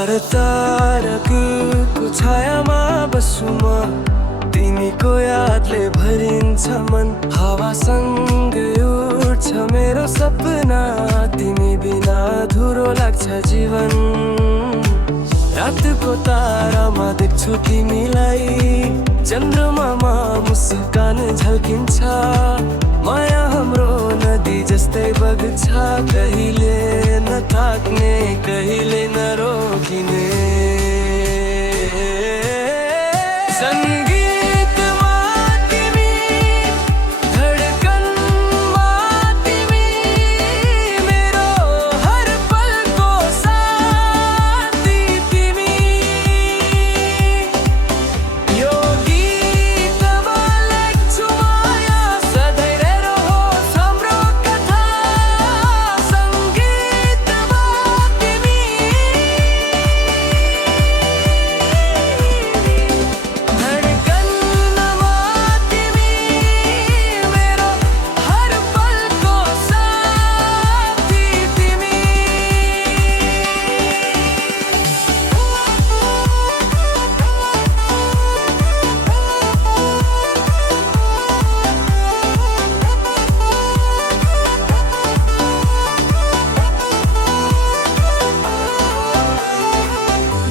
तार तारको छायामा बस्छु म, तिमीको यादले भरिन्छ मन। हावासँग उड्छ मेरो सपना, तिमी बिना अधुरो लाग्छ जीवन। रातको तारामा देख्छु तिमीलाई, चन्द्रमामा मुस्कान झल्किन्छ। माया हाम्रो नदी जस्तै बग्छ, कहिले नथाक्ने कहिले नरोकिने। संगीतमा तिमी, धडकनमा तिमी, मेरो हर पलको साथी तिमी। यो गीतमा लेख्छु माया, सधैँ रहोस् हाम्रो कथा। संगीतमा तिमी, धडकनमा तिमी, मेरो हर पलको साथी तिमी।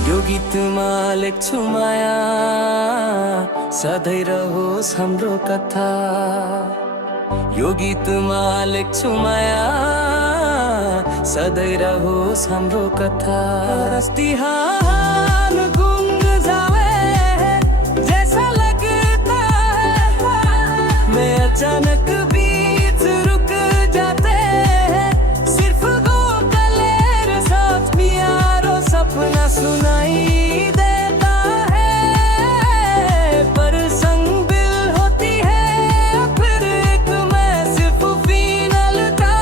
यो गीतमा लेख्छु माया, सधैँ रहोस् हाम्रो कथा। यो गीतमा लेख्छु माया, सधैँ रहोस् हाम्रो कथा। तिहार गुंग जावे जैसा लगता है, मैं अचानक बीच रुक जाते हैं। सिर्फ गो कलेर साथ मियारो सपना सुनाई देता है, पर संग बिल होती है फिर एक मैं सिर्फ फीनल का।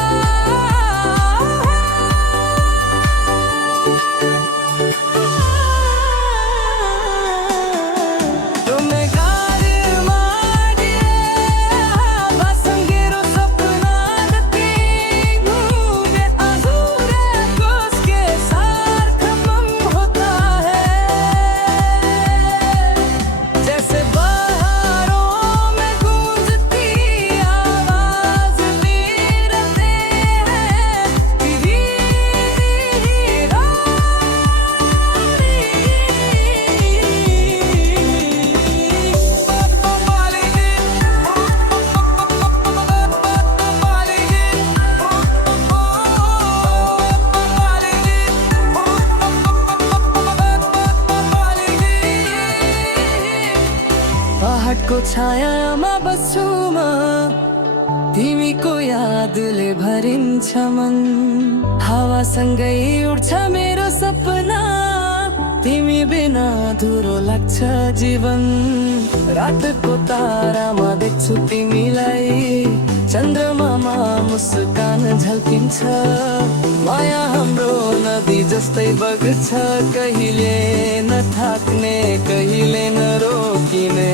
तुम्हें गार मारिए बसंगेरो सपना दती, मुझे अधूरे कुछ के साथ खत्म होता है। जैसे बहारों में गूंजती आवाज वीरते हैं, धीरे पहाडको छायामा बस्छु म, तिमीको यादले भरिन्छ मन। हावासँगै उड्छ मेरो सपना, तिमी बिना अधुरो लाग्छ जीवन। रातको तारामा देख्छु तिमीलाई, चन्द्रमामा मुस्कान झल्किन्छ। माया हाम्रो नदी जस्तै बग्छ, कहिले नथाक्ने कहिले नरोकिने।